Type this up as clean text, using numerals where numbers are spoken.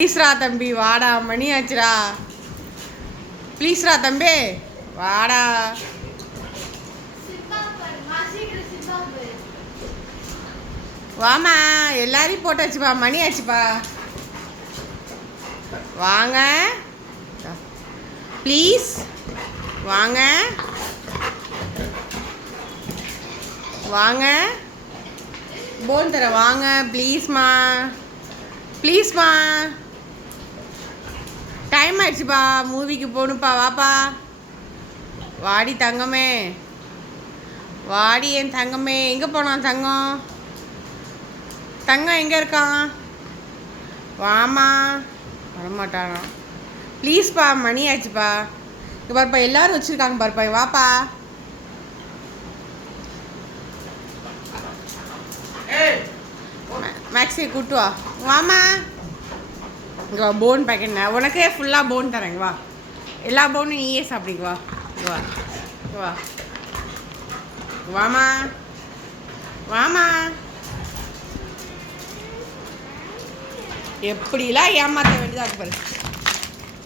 ப்ளீஸ்ரா தம்பி வாடா, மணி ஆச்சுடா. ப்ளீஸ்ரா தம்பி வாடா. வாமா, எல்லாரையும் போட்டாச்சுப்பா, மணி ஆச்சுப்பா. வாங்க ப்ளீஸ், வாங்க வாங்க, போன் தர வாங்க ப்ளீஸ்மா, ப்ளீஸ்மா. டைம் ஆயிடுச்சுப்பா, மூவிக்கு போகணுப்பா. வாப்பா, வாடி தங்கமே, வாடி என் தங்கமே. எங்கே போனான் தங்கம்? தங்கம் எங்கே இருக்கான்? வாமா. வரமாட்டானா? ப்ளீஸ்ப்பா, மணி ஆச்சுப்பா. இங்கே பாருப்பா, எல்லோரும் வச்சுருக்காங்க பாருப்பா. வாப்பா. மேக்ஸியை கூட்டு வா. வாமா. இங்கே வா, போன் பேக்கெட் உனக்கே ஃபுல்லாக போன் தரேங்க. வா, எல்லா போனும் நீயே சாப்பிடுங்க. வா இங்கே வா, இங்கே வா. வாமா வாமா. எப்படிலாம் ஏமாற்ற வேண்டியதாக இருக்கு பாரு.